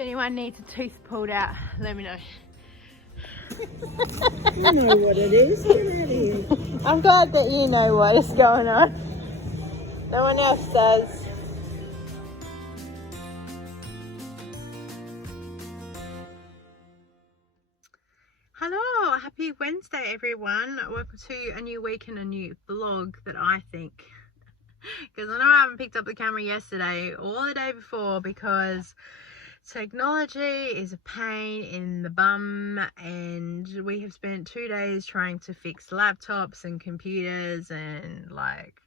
anyone needs a tooth pulled out, let me know. I know what it is. Get out of here. I'm glad that you know what is going on. No one else does. Hello, happy Wednesday everyone. Welcome to a new week and a new vlog that I think. Because I know I haven't picked up the camera yesterday or the day before because technology is a pain in the bum, and we have spent 2 days trying to fix laptops and computers, and like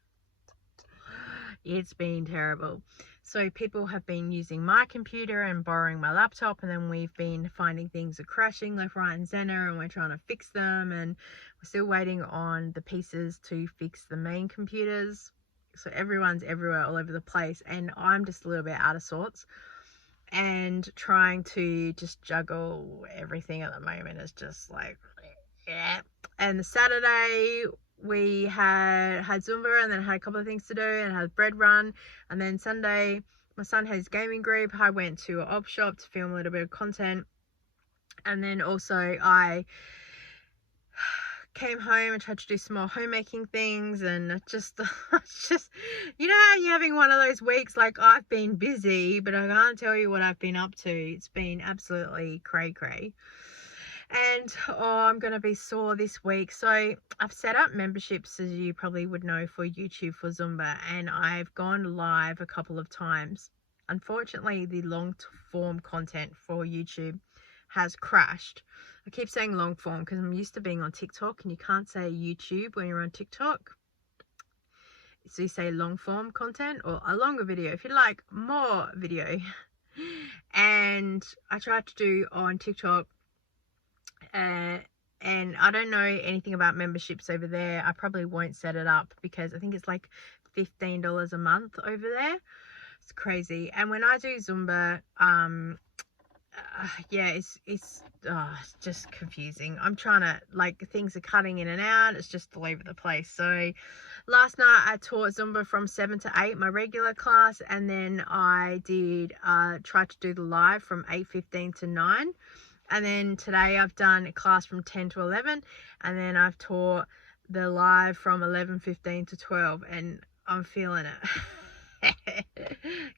it's been terrible. So people have been using my computer and borrowing my laptop, and then we've been finding things are crashing left, right and center, and we're trying to fix them, and we're still waiting on the pieces to fix the main computers. So everyone's everywhere, all over the place, and I'm just a little bit out of sorts, and trying to just juggle everything at the moment is just like, yeah. And the Saturday we had Zumba, and then had a couple of things to do, and had bread run, and then Sunday my son has gaming group. I went to an op shop to film a little bit of content, and then also I came home and tried to do some more homemaking things, and just you know how you're having one of those weeks like I've been busy, but I can't tell you what I've been up to. It's been absolutely cray. And I'm gonna be sore this week. So I've set up memberships, as you probably would know, for YouTube for Zumba, and I've gone live a couple of times. Unfortunately, the long form content for YouTube has crashed. I keep saying long form because I'm used to being on TikTok, and you can't say YouTube when you're on TikTok. So you say long form content or a longer video if you like more video. And I tried to do on TikTok, and I don't know anything about memberships over there. I probably won't set it up because I think it's like $15 a month over there. It's crazy. And when I do Zumba, yeah, it's just confusing. I'm trying to, like, things are cutting in and out. It's just all over the place. So last night I taught Zumba from 7 to 8, my regular class, and then I did try to do the live from 8:15 to 9, and then today I've done a class from 10 to 11, and then I've taught the live from 11:15 to 12, and I'm feeling it.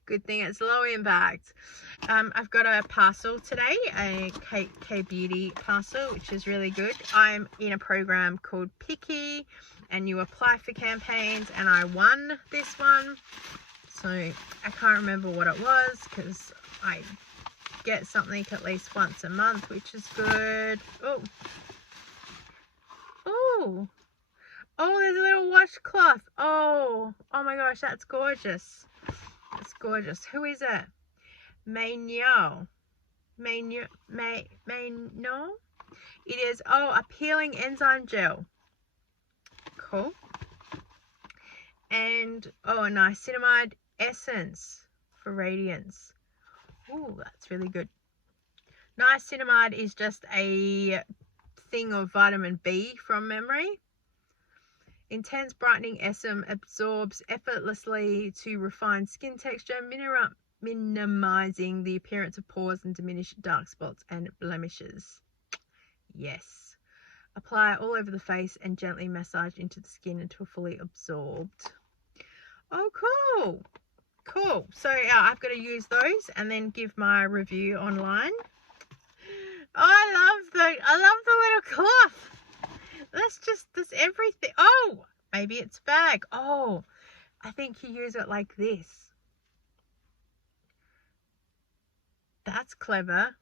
Good thing it's low impact. I've got a parcel today, a K Beauty parcel, which is really good. I'm in a program called Picky, and you apply for campaigns, and I won this one. So I can't remember what it was because I get something at least once a month, which is good. Oh, there's a little washcloth. Oh my gosh, that's gorgeous. That's gorgeous. Who is it? Mayno. It is, a peeling enzyme gel. Cool. And, a niacinamide essence for radiance. Oh, that's really good. Niacinamide is just a thing of vitamin B from memory. Intense brightening essence absorbs effortlessly to refine skin texture, minimizing the appearance of pores and diminish dark spots and blemishes. Yes. Apply all over the face and gently massage into the skin until fully absorbed. Oh, cool. So I've got to use those and then give my review online. I love the little cloth. That's everything. Oh, maybe it's a bag. Oh, I think you use it like this. That's clever.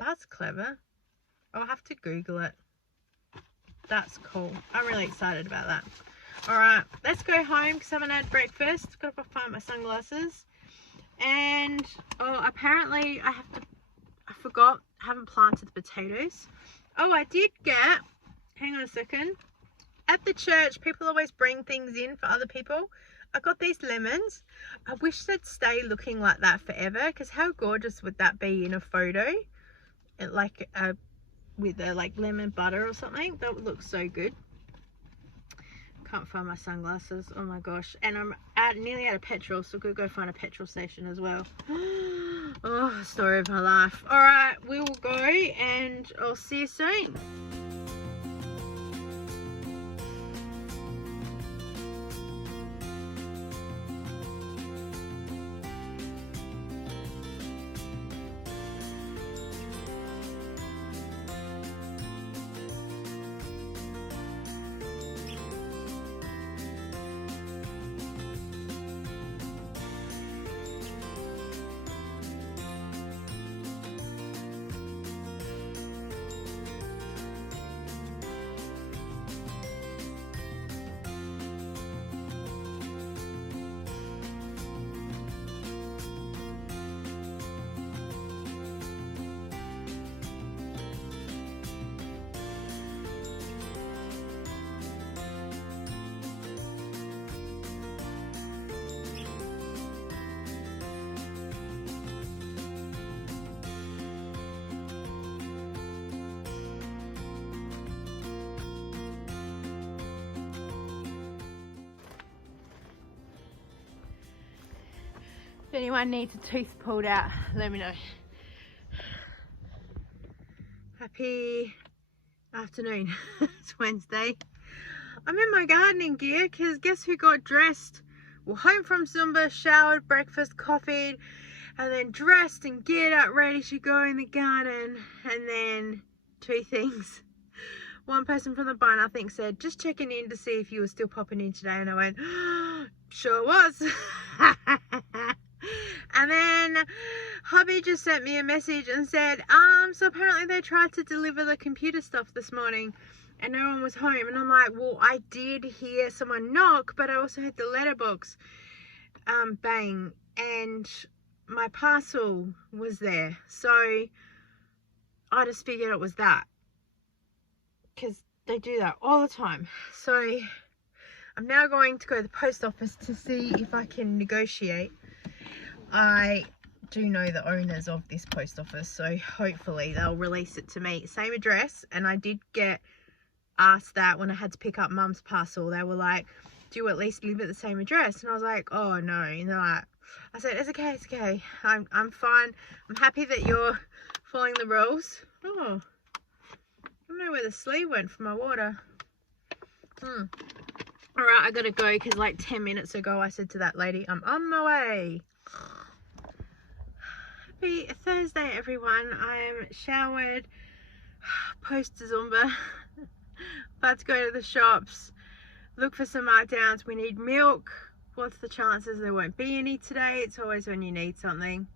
I'll have to Google it. That's cool. I'm really excited about that. All right, let's go home because I haven't had breakfast. Got to find my sunglasses. And apparently I forgot, I haven't planted the potatoes. I did get, hang on a second, at the church people always bring things in for other people. I got these lemons. I wish they'd stay looking like that forever, because how gorgeous would that be in a photo, like with a lemon butter or something? That would look so good. Can't find my sunglasses. Oh my gosh. And I'm nearly out of petrol, so we'll go find a petrol station as well. Oh, story of my life. Alright, we will go and I'll see you soon. If anyone needs a tooth pulled out, let me know. Happy afternoon. It's Wednesday. I'm in my gardening gear because guess who got dressed? Well, home from Zumba, showered, breakfast, coffeed, and then dressed and geared up, ready to go in the garden. And then two things. One person from the barn, I think, said, just checking in to see if you were still popping in today. And I went, oh, sure was. And then hubby just sent me a message and said, so apparently they tried to deliver the computer stuff this morning and no one was home. And I'm like, well, I did hear someone knock, but I also heard the letterbox bang, and my parcel was there. So I just figured it was that, because they do that all the time. So I'm now going to go to the post office to see if I can negotiate. I do know the owners of this post office, so hopefully they'll release it to me. Same address, and I did get asked that when I had to pick up mum's parcel. They were like, do you at least live at the same address? And I was like, oh no. And they're like, I said, it's okay. I'm fine. I'm happy that you're following the rules. Oh, I don't know where the sleeve went for my water. Alright, I gotta go because like 10 minutes ago I said to that lady, I'm on my way. Happy Thursday, everyone. I am showered, post Zumba, about to go to the shops, look for some markdowns. We need milk. What's the chances there won't be any today? It's always when you need something.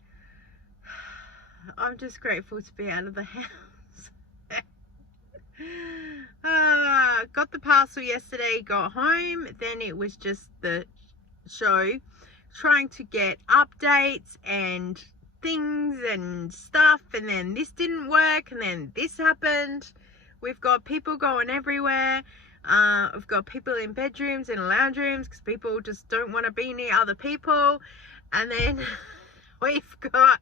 I'm just grateful to be out of the house. Got the parcel yesterday, got home, then it was just the show, trying to get updates and things and stuff, and then this didn't work, and then this happened. We've got people going everywhere. We've got people in bedrooms and lounge rooms because people just don't want to be near other people. And then we've got,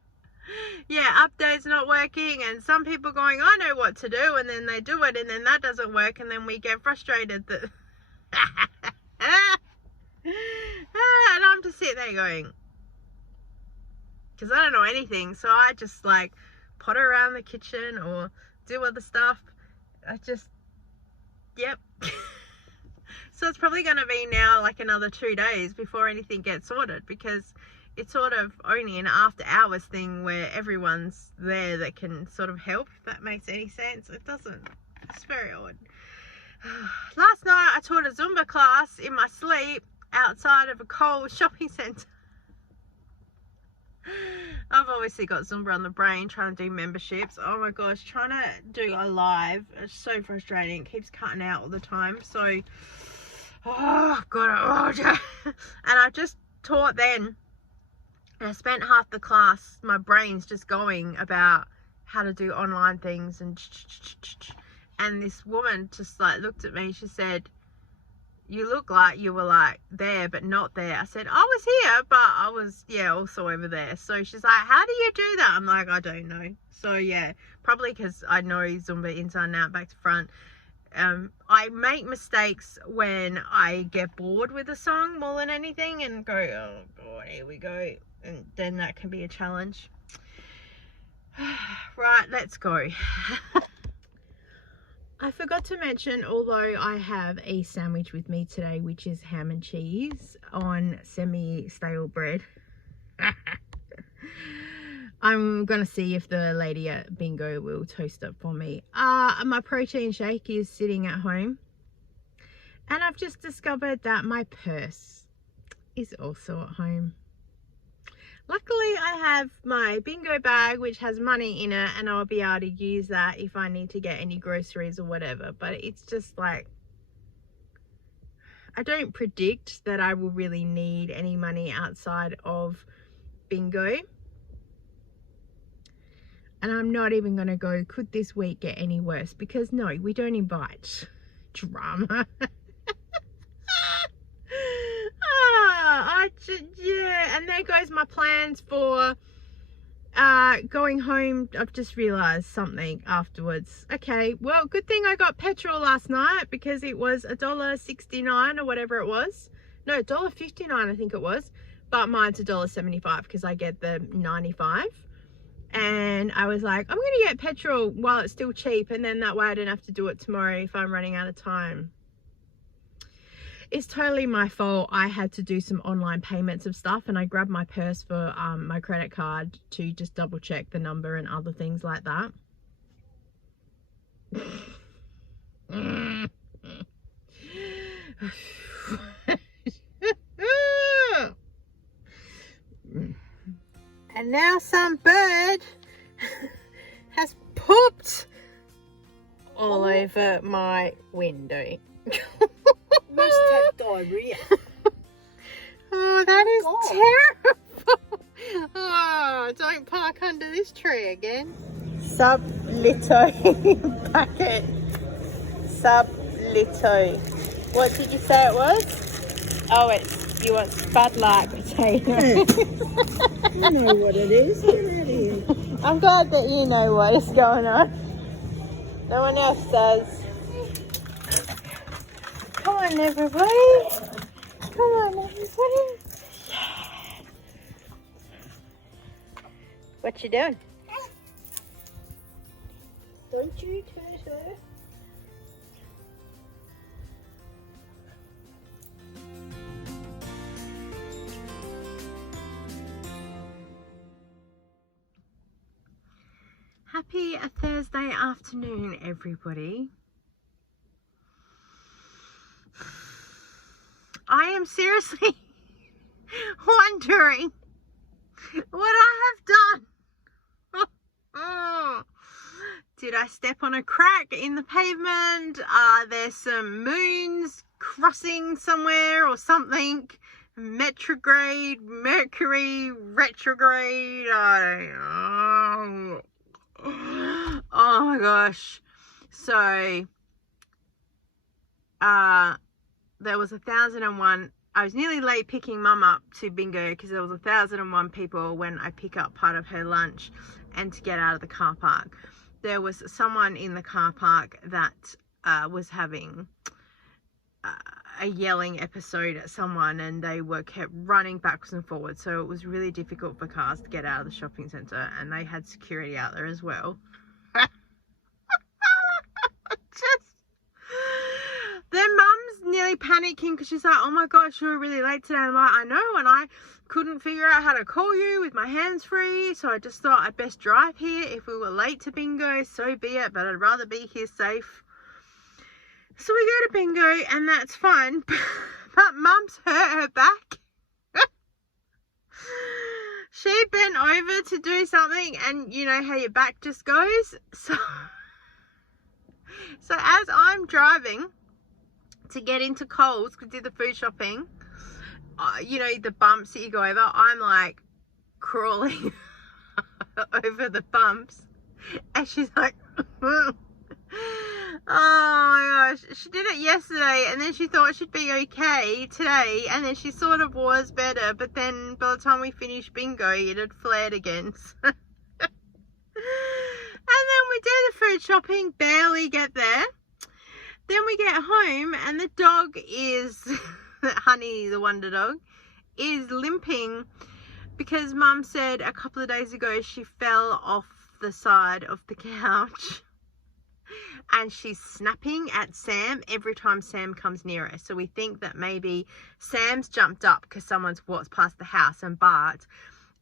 updates not working, and some people going, I know what to do, and then they do it, and then that doesn't work, and then we get frustrated that and I'm just sitting there going, because I don't know anything, so I just like potter around the kitchen or do other stuff. I just, so it's probably going to be now like another 2 days before anything gets sorted, because it's sort of only an after hours thing where everyone's there that can sort of help, if that makes any sense. It doesn't. It's very odd. Last night I taught a Zumba class in my sleep outside of a Coles shopping centre. I've obviously got Zumba on the brain, trying to do memberships. Oh my gosh, trying to do a live, it's so frustrating. It keeps cutting out all the time. So, and I just taught then, and I spent half the class, my brain's just going about how to do online things, and this woman just like looked at me. She said, you look like you were like there but not there. I said, I was here, but I was also over there. So she's like, how do you do that? I'm like, I don't know. So probably because I know Zumba inside and out, back to front. I make mistakes when I get bored with a song more than anything and go, oh God, here we go. And then that can be a challenge. Right, let's go. I forgot to mention, although I have a sandwich with me today, which is ham and cheese on semi-stale bread. I'm going to see if the lady at Bingo will toast it for me. My protein shake is sitting at home. And I've just discovered that my purse is also at home. Luckily, I have my Bingo bag, which has money in it, and I'll be able to use that if I need to get any groceries or whatever. But it's just like, I don't predict that I will really need any money outside of Bingo. And I'm not even going to go, could this week get any worse? Because no, we don't invite drama. Yeah, and there goes my plans for going home. I've just realized something afterwards. Okay, well, good thing I got petrol last night, because it was $1.69 or whatever it was. No, $1.59 I think it was, but mine's $1.75 because I get the 95. And I was like, I'm gonna get petrol while it's still cheap, and then that way I don't have to do it tomorrow if I'm running out of time. It's totally my fault. I had to do some online payments of stuff, and I grabbed my purse for my credit card to just double check the number and other things like that. And now some bird has pooped all over my window. Must have diarrhea. Oh, that is terrible. Oh, don't park under this tree again. Sub-lito bucket. Sub-lito. What did you say it was? Oh, you want spud-like potato. You know what it is. Get out of here. I'm glad that you know what is going on. No one else does. Come on, everybody. Come on, everybody. Yeah. What you doing? Don't you hurt her. Happy Thursday afternoon, everybody. I am seriously wondering what I have done. Did I step on a crack in the pavement? Are there some moons crossing somewhere or something? Retrograde, Mercury, retrograde, I don't know. Oh my gosh. So, there was 1,001. I was nearly late picking Mum up to Bingo because there was 1,001 people when I pick up part of her lunch and to get out of the car park. There was someone in the car park that was having a yelling episode at someone, and they kept running backwards and forwards, so it was really difficult for cars to get out of the shopping centre, and they had security out there as well. Their mum's nearly panicking because she's like, oh my gosh, you were really late today. I'm like, I know, and I couldn't figure out how to call you with my hands free, so I just thought I'd best drive here. If we were late to Bingo, so be it, but I'd rather be here safe. So we go to Bingo, and that's fine, but Mum's hurt her back. She bent over to do something, and you know how your back just goes. So as I'm driving to get into Coles to do the food shopping, you know, the bumps that you go over, I'm like crawling over the bumps, and she's like, oh my gosh, she did it yesterday, and then she thought she'd be okay today, and then she sort of was better, but then by the time we finished Bingo, it had flared again. And then we do the food shopping, barely get there, Then we get home and the dog is, Honey, the wonder dog, is limping because Mum said a couple of days ago she fell off the side of the couch and she's snapping at Sam every time Sam comes near her. So we think that maybe Sam's jumped up because someone's walked past the house and barked,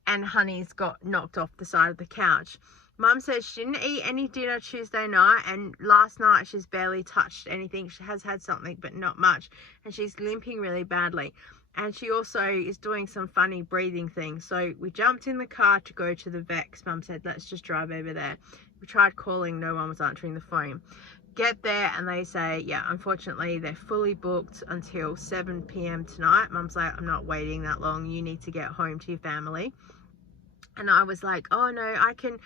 and Honey's got knocked off the side of the couch. Mum says she didn't eat any dinner Tuesday night, and last night she's barely touched anything. She has had something, but not much, and she's limping really badly. And she also is doing some funny breathing things. So we jumped in the car to go to the vet because Mum said, let's just drive over there. We tried calling, no one was answering the phone. Get there and they say, yeah, unfortunately they're fully booked until 7 p.m. tonight. Mum's like, I'm not waiting that long. You need to get home to your family. And I was like, oh no, I can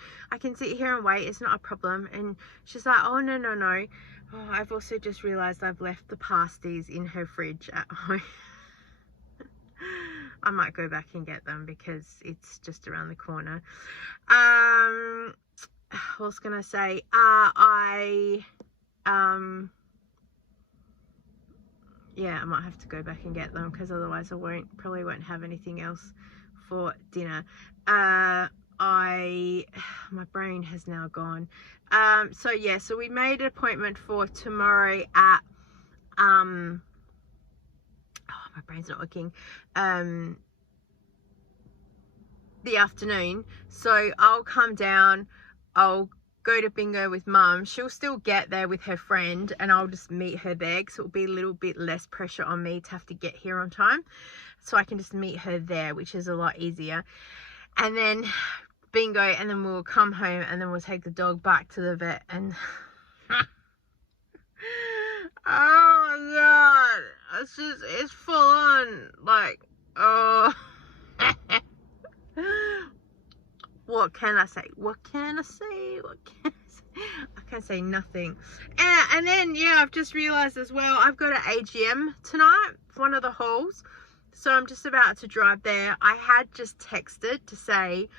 sit here and wait. It's not a problem. And she's like, oh no. Oh, I've also just realized I've left the pasties in her fridge at home. I might go back and get them because it's just around the corner. What was gonna say? Yeah, I might have to go back and get them because otherwise I probably won't have anything else for dinner. My brain has now gone. So yeah, so we made an appointment for tomorrow at oh, my brain's not working. The afternoon. So I'll come down, I'll go to bingo with Mum. She'll still get there with her friend and I'll just meet her there, so it'll be a little bit less pressure on me to have to get here on time, so I can just meet her there, which is a lot easier. And then bingo, and then we'll come home and then we'll take the dog back to the vet. And oh my god, it's full on, like, oh. What can I say? I can't say nothing. And then, yeah, I've just realised as well, I've got an AGM tonight for one of the halls. So I'm just about to drive there. I had just texted to say,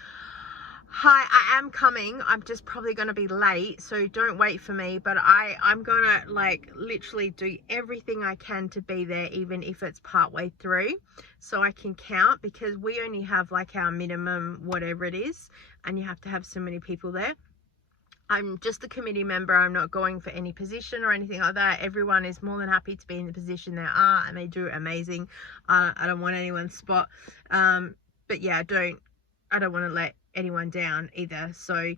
hi, I am coming. I'm just probably going to be late, so don't wait for me. But I'm going to, like, literally do everything I can to be there, even if it's partway through, so I can count, because we only have, like, our minimum, whatever it is, and you have to have so many people there. I'm just a committee member. I'm not going for any position or anything like that. Everyone is more than happy to be in the position they are, and they do amazing. I don't want anyone's spot. But yeah, I don't want to let anyone down either. So I'm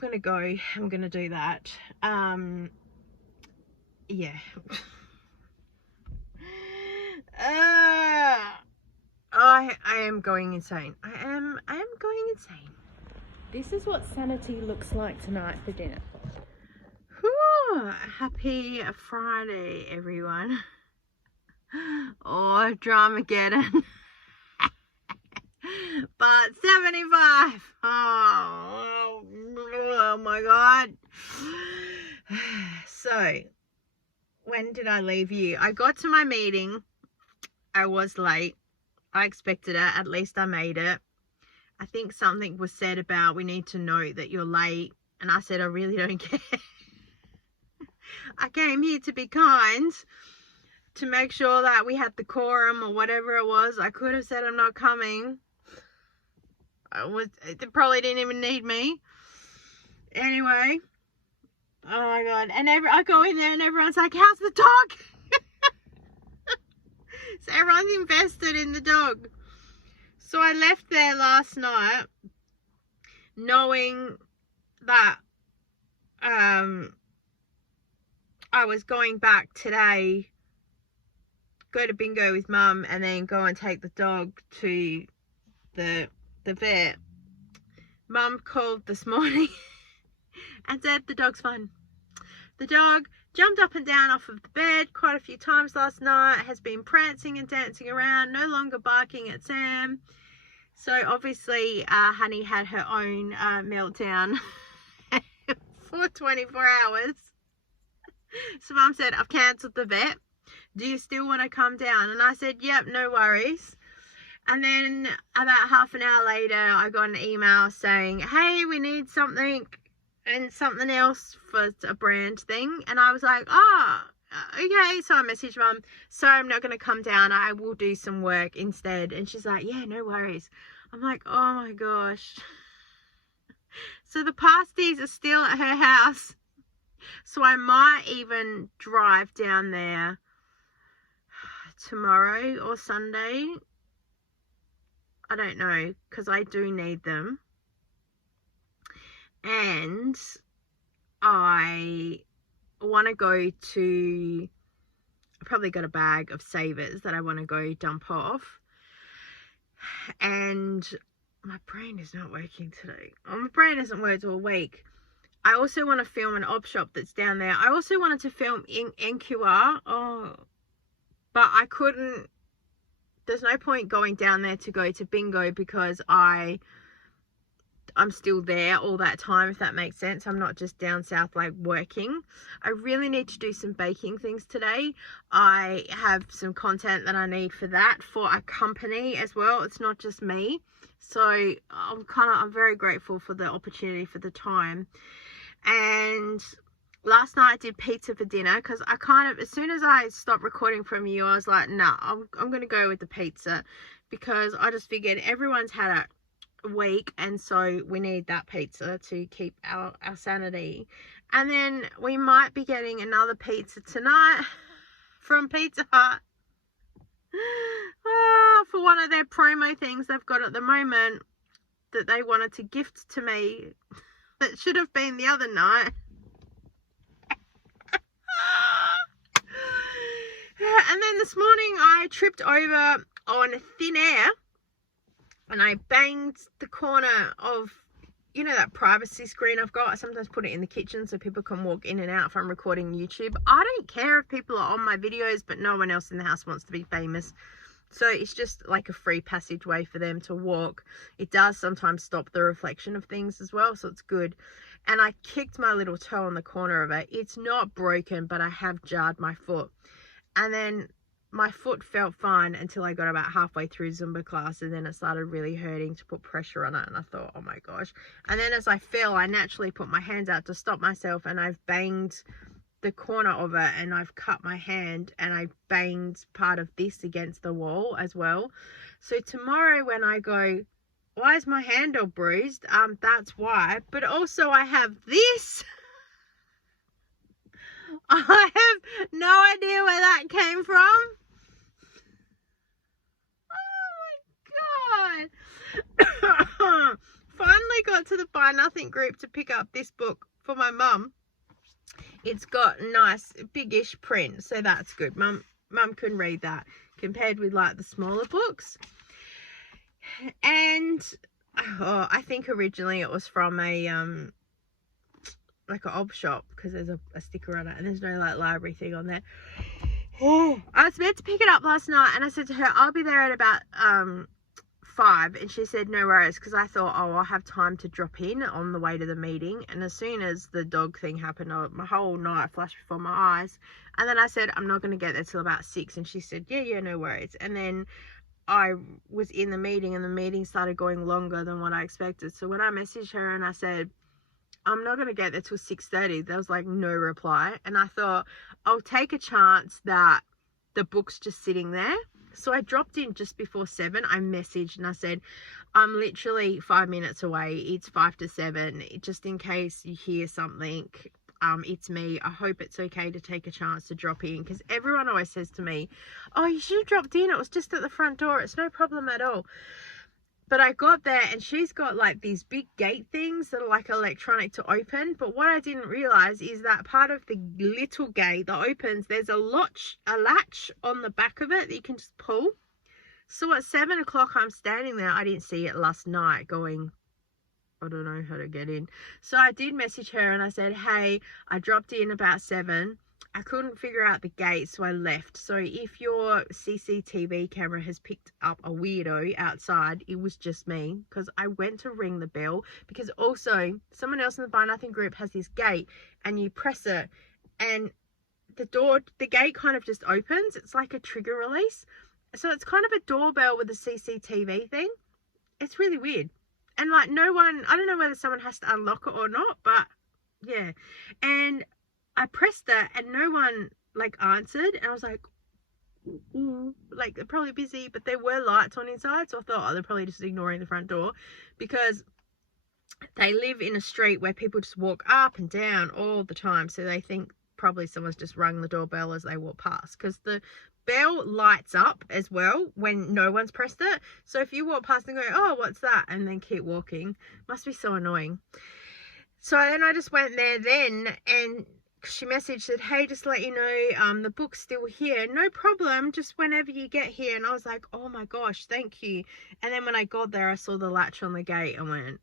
gonna go. I'm gonna do that. Yeah. I am going insane. I am going insane. This is what sanity looks like tonight for dinner. Whew, happy Friday, everyone. Oh, Dramageddon. But 75. Oh my god. So, when did I leave you? I got to my meeting. I was late. I expected it. At least I made it. I think something was said about we need to know that you're late. And I said, I really don't care. I came here to be kind, to make sure that we had the quorum or whatever it was. I could have said I'm not coming. They probably didn't even need me. Anyway. Oh my god. And I go in there and everyone's like, how's the dog? So everyone's invested in the dog. So I left there last night knowing that I was going back today, go to bingo with Mum, and then go and take the dog to the vet. Mum called this morning and said the dog's fine. The dog jumped up and down off of the bed quite a few times last night, has been prancing and dancing around, no longer barking at Sam. So obviously Honey had her own meltdown for 24 hours. So Mum said, I've cancelled the vet. Do you still want to come down? And I said, yep, no worries. And then about half an hour later, I got an email saying, hey, we need something and something else for a brand thing. And I was like, oh, okay. So I messaged Mum, sorry, I'm not going to come down. I will do some work instead. And she's like, yeah, no worries. I'm like, oh my gosh. So the pasties are still at her house. So I might even drive down there tomorrow or Sunday. I don't know, because I do need them. And I want to go to, I probably got a bag of savers that I want to go dump off. And my brain is not working today. Oh, my brain hasn't worked all week. I also want to film an op shop that's down there. I also wanted to film in NQR. Oh, but I couldn't. There's no point going down there to go to bingo because I'm still there all that time, if that makes sense. I'm not just down south like working. I really need to do some baking things today. I have some content that I need for that, for a company as well. It's not just me. So I'm very grateful for the opportunity, for the time. And last night I did pizza for dinner because I kind of, as soon as I stopped recording from you, I was like, nah, I'm going to go with the pizza, because I just figured everyone's had a week, and so we need that pizza to keep our sanity. And then we might be getting another pizza tonight from Pizza Hut. Oh, for one of their promo things they've got at the moment that they wanted to gift to me that should have been the other night. And then this morning I tripped over on thin air and I banged the corner of, you know, that privacy screen I've got. I sometimes put it in the kitchen so people can walk in and out if I'm recording YouTube. I don't care if people are on my videos, but no one else in the house wants to be famous. So it's just like a free passageway for them to walk. It does sometimes stop the reflection of things as well, so it's good. And I kicked my little toe on the corner of it. It's not broken, but I have jarred my foot. And then my foot felt fine until I got about halfway through Zumba class, and then it started really hurting to put pressure on it. And I thought, oh my gosh. And then as I fell, I naturally put my hands out to stop myself, and I've banged the corner of it, and I've cut my hand, and I banged part of this against the wall as well. So tomorrow when I go, why is my hand all bruised? That's why. But also I have this. I have no idea where that came from. Oh my god. Finally got to the Buy Nothing group to pick up this book for my mum. It's got nice biggish print, so that's good. Mum can read that compared with like the smaller books. And I think originally it was from a like an op shop, because there's a sticker on it and there's no like library thing on there. I was meant to pick it up last night, and I said to her, I'll be there at about 5, and she said no worries, because I thought, oh, I'll have time to drop in on the way to the meeting. And as soon as the dog thing happened, my whole night flashed before my eyes. And then I said, I'm not going to get there till about 6, and she said, yeah, no worries. And then I was in the meeting, and the meeting started going longer than what I expected. So when I messaged her and I said, I'm not going to get there till 6:30, there was like no reply. And I thought, I'll take a chance that the book's just sitting there. So I dropped in just before 7. I messaged and I said, I'm literally 5 minutes away. It's 5 to 7. Just in case you hear something, it's me. I hope it's okay to take a chance to drop in, because everyone always says to me, oh, you should have dropped in. It was just at the front door. It's no problem at all. But I got there, and she's got like these big gate things that are like electronic to open. But what I didn't realize is that part of the little gate that opens, there's a latch on the back of it that you can just pull. So at 7 o'clock, I'm standing there. I didn't see it last night going, I don't know how to get in. So I did message her and I said, hey, I dropped in about 7. I couldn't figure out the gate, so I left. So if your CCTV camera has picked up a weirdo outside, it was just me, because I went to ring the bell. Because also someone else in the Buy Nothing group has this gate, and you press it and the gate kind of just opens. It's like a trigger release. So it's kind of a doorbell with a CCTV thing. It's really weird. And like no one, I don't know whether someone has to unlock it or not, but Yeah. And I pressed it and no one like answered, and I was like, like they're probably busy, but there were lights on inside, so I thought, oh, they're probably just ignoring the front door, because they live in a street where people just walk up and down all the time, so they think probably someone's just rung the doorbell as they walk past, because the bell lights up as well when no one's pressed it. So if you walk past and go, oh, what's that, and then keep walking, must be so annoying. So then I just went there then, and she messaged, said, hey, just to let you know, the book's still here. No problem, just whenever you get here. And I was like, oh my gosh, thank you. And then when I got there, I saw the latch on the gate and went,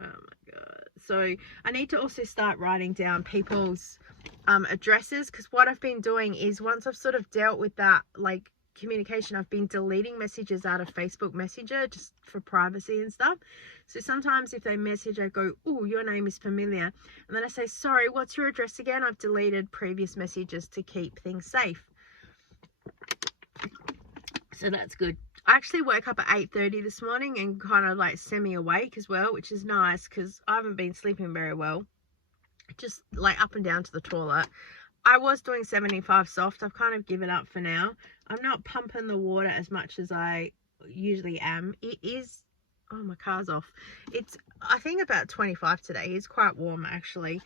oh my god. So I need to also start writing down people's addresses, because what I've been doing is, once I've sort of dealt with that like communication, I've been deleting messages out of Facebook Messenger just for privacy and stuff. So sometimes if they message, I go, oh, your name is familiar, and then I say, sorry, what's your address again? I've deleted previous messages to keep things safe. So that's good. I actually woke up at 8:30 this morning and kind of like semi-awake as well, which is nice because I haven't been sleeping very well. Just like up and down to the toilet. I was doing 75 soft. I've kind of given up for now. I'm not pumping the water as much as I usually am. It is, oh, my car's off. It's, I think, about 25 today. It's quite warm actually.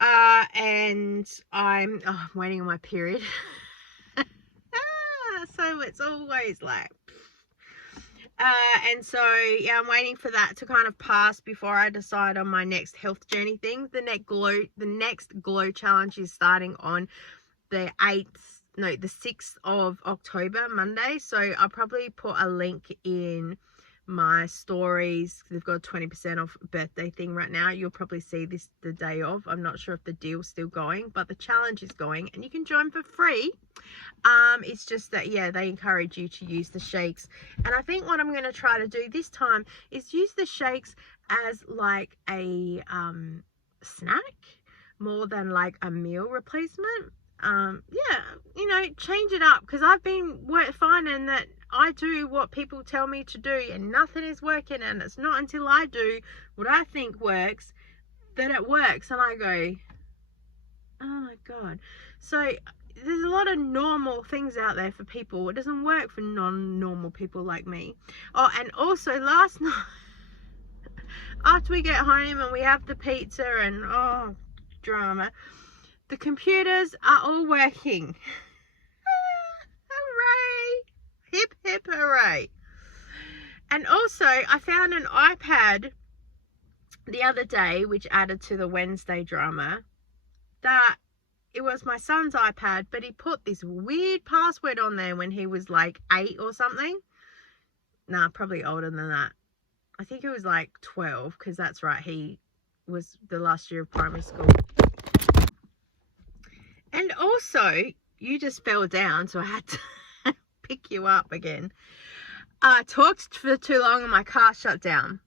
And I'm waiting on my period. So it's always like, and so yeah, I'm waiting for that to kind of pass before I decide on my next health journey thing. The next glow challenge is starting on the 6th of October, Monday. So I'll probably put a link in my stories. They've got a 20% off birthday thing right now. You'll probably see this the day of. I'm not sure if the deal's still going, but the challenge is going and you can join for free. It's just that, yeah, they encourage you to use the shakes, and I think what I'm going to try to do this time is use the shakes as like a snack more than like a meal replacement. Yeah, you know, change it up, because I've been finding that I do what people tell me to do and nothing is working, and it's not until I do what I think works that it works, and I go, oh my god. So there's a lot of normal things out there for people. It doesn't work for non-normal people like me. Oh, and also last night after we get home and we have the pizza and oh, drama, the computers are all working. Hooray! Hip hip hooray. And also I found an iPad the other day which added to the Wednesday drama, that it was my son's iPad, but he put this weird password on there when he was like 8 or something. Nah, probably older than that. I think it was like 12, because that's right, he was the last year of primary school. And also, you just fell down, so I had to pick you up again. I talked for too long and my car shut down.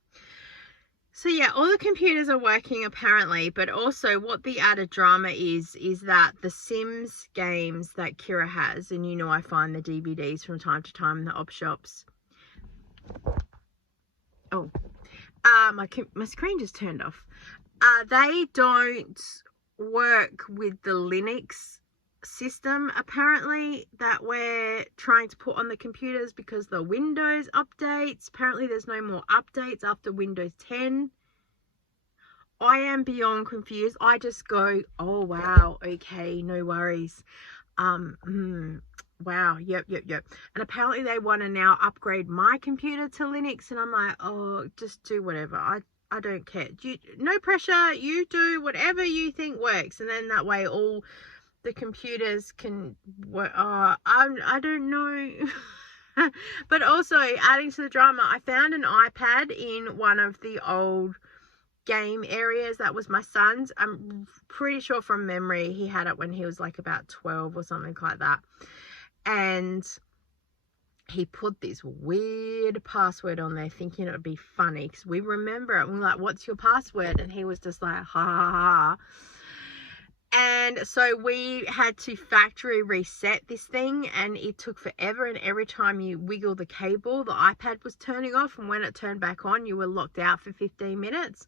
So yeah, all the computers are working apparently, but also what the added drama is that the Sims games that Kira has, and you know I find the DVDs from time to time in the op shops. Oh, my screen just turned off. They don't work with the Linux system apparently that we're trying to put on the computers, because the Windows updates, apparently there's no more updates after Windows 10. I am beyond confused. I just go, oh wow, okay, no worries. Wow, yep. And apparently they want to now upgrade my computer to Linux, and I'm like, oh, just do whatever. I don't care. No pressure. You do whatever you think works, and then that way all the computers can work. I don't know. But also, adding to the drama, I found an iPad in one of the old game areas that was my son's. I'm pretty sure from memory he had it when he was like about 12 or something like that, and he put this weird password on there thinking it would be funny, because we remember it. We're like, what's your password? And he was just like, ha ha ha. And so we had to factory reset this thing, and it took forever, and every time you wiggle the cable, the iPad was turning off, and when it turned back on, you were locked out for 15 minutes.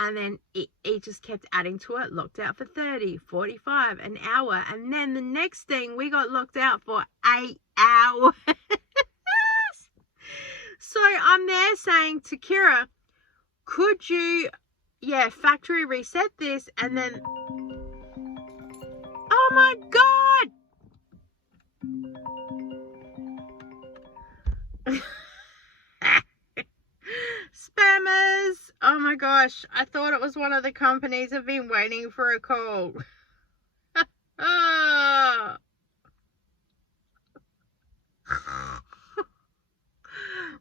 And then it just kept adding to it. Locked out for 30, 45, an hour. And then the next thing, we got locked out for 8 hours. So I'm there saying to Kira, could you, factory reset this? And then, oh my God. Spammers. Oh my gosh. I thought it was one of the companies. I've been waiting for a call.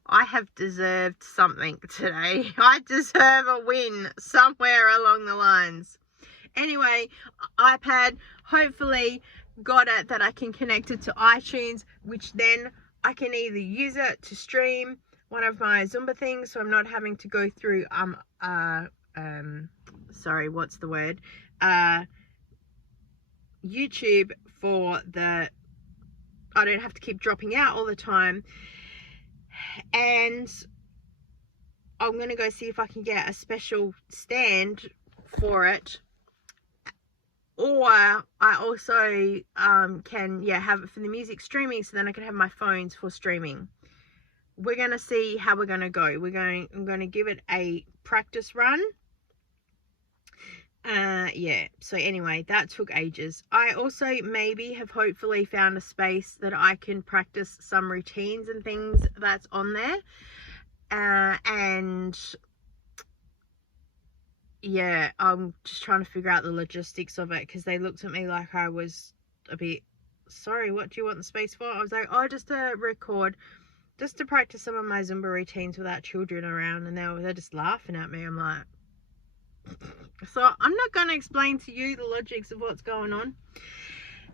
I have deserved something today. I deserve a win somewhere along the lines. Anyway, iPad, hopefully got it that I can connect it to iTunes, which then I can either use it to stream one of my Zumba things, so I'm not having to go through YouTube for the, I don't have to keep dropping out all the time. And I'm going to go see if I can get a special stand for it. Or I also can have it for the music streaming, so then I can have my phones for streaming. We're going to see how we're going to go. I'm going to give it a practice run. So anyway, that took ages. I also maybe have hopefully found a space that I can practice some routines and things that's on there. And I'm just trying to figure out the logistics of it, because they looked at me like I was a bit, sorry, what do you want the space for? I was like, oh, just to record, just to practice some of my Zumba routines without children around. And they're just laughing at me. I'm like, so I'm not going to explain to you the logics of what's going on.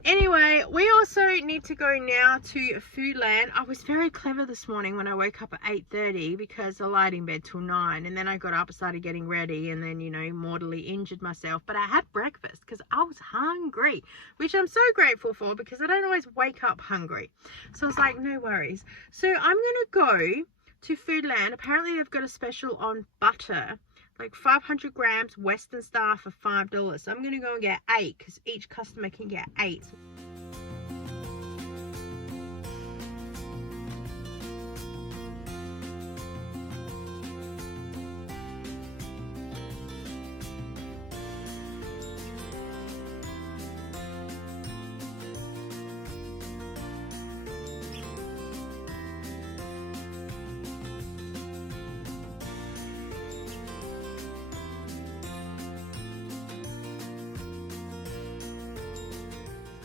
Anyway, we also need to go now to Foodland. I was very clever this morning when I woke up at 8:30, because I lied in bed till 9, and then I got up, started getting ready, and then, mortally injured myself. But I had breakfast because I was hungry, which I'm so grateful for, because I don't always wake up hungry. So I was like, no worries. So I'm going to go to Foodland. Apparently they've got a special on butter, like 500 grams Western Star for $5. So I'm going to go and get 8, because each customer can get 8.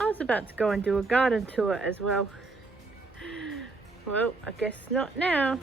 I was about to go and do a garden tour as well. Well, I guess not now.